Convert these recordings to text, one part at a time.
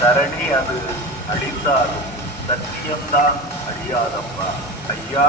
தரணி அது அடித்தாலும் சத்தியம்தான் அழியாதப்பா. ஐயா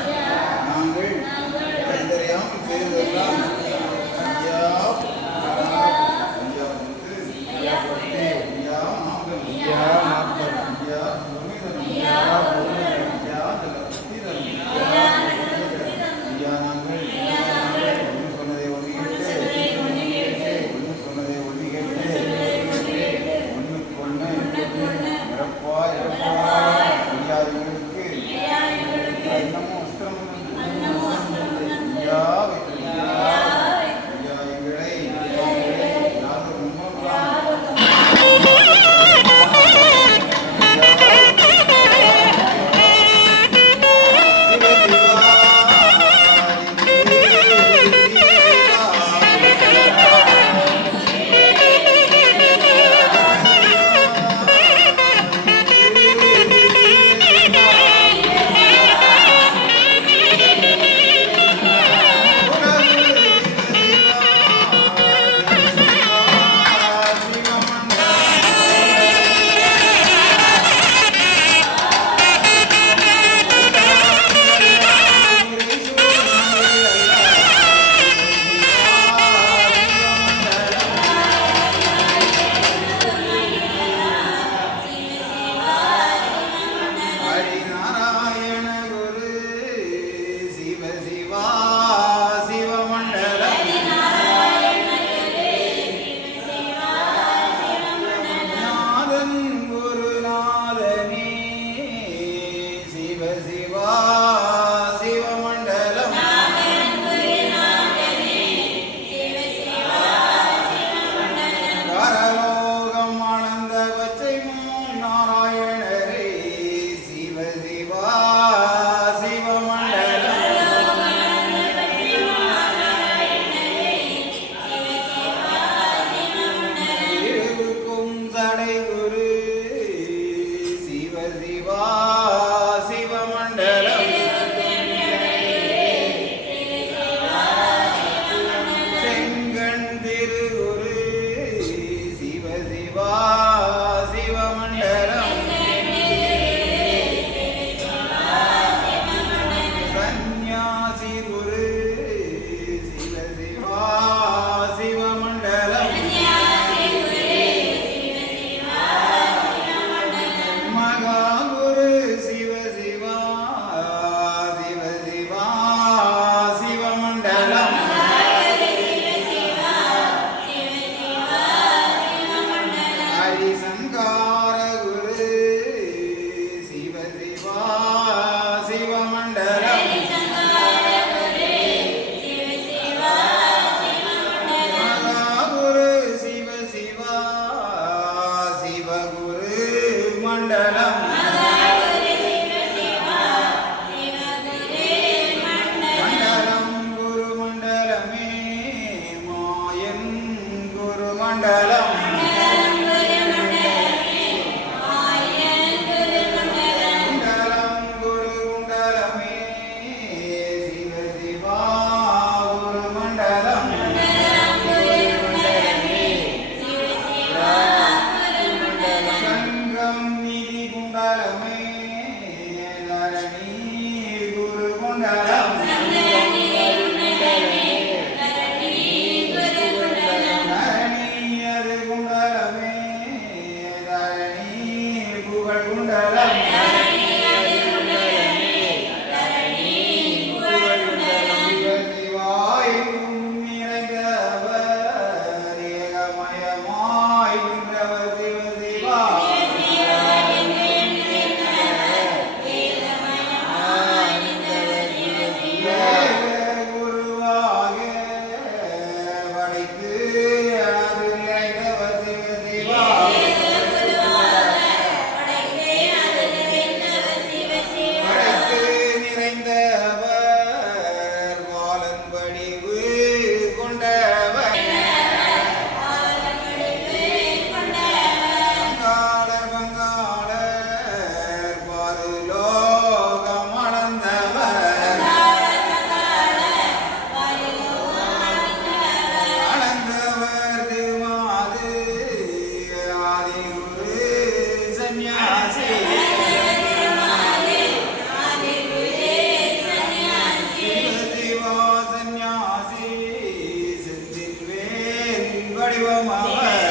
சிந்தனை குரு சிவ சிவா சிவமண்டலம். செங்கண் திருகுரு சிவ சிவா சிவமண்டலம். சந்நியாசி குரு Yeah.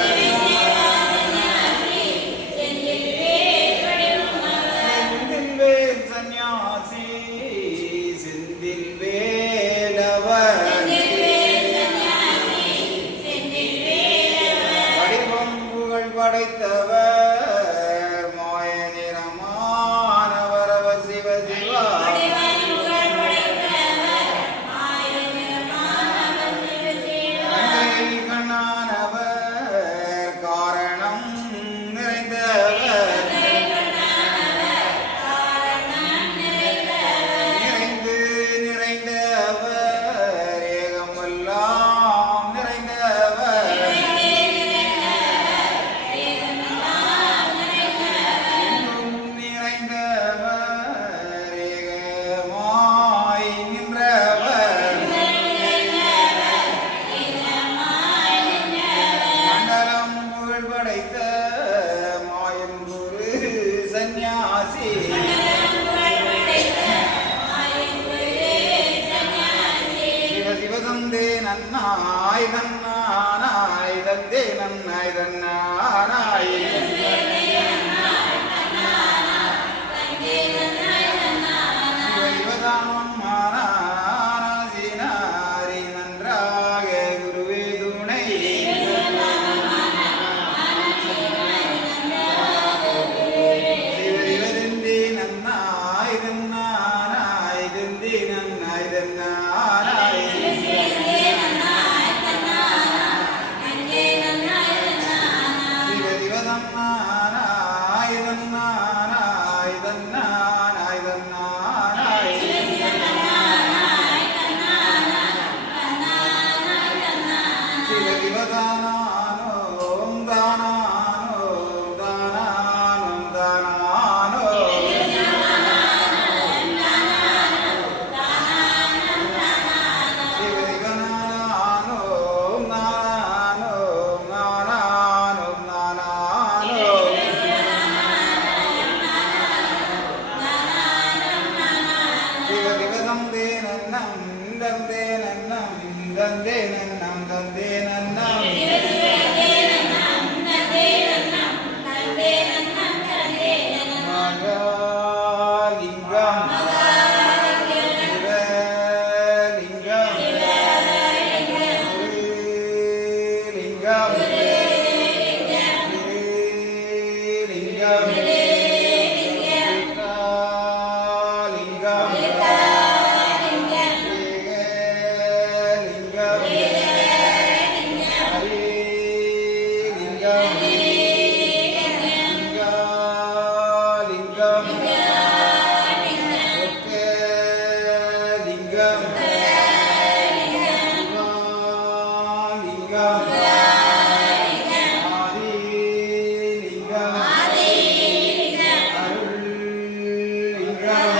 Amen.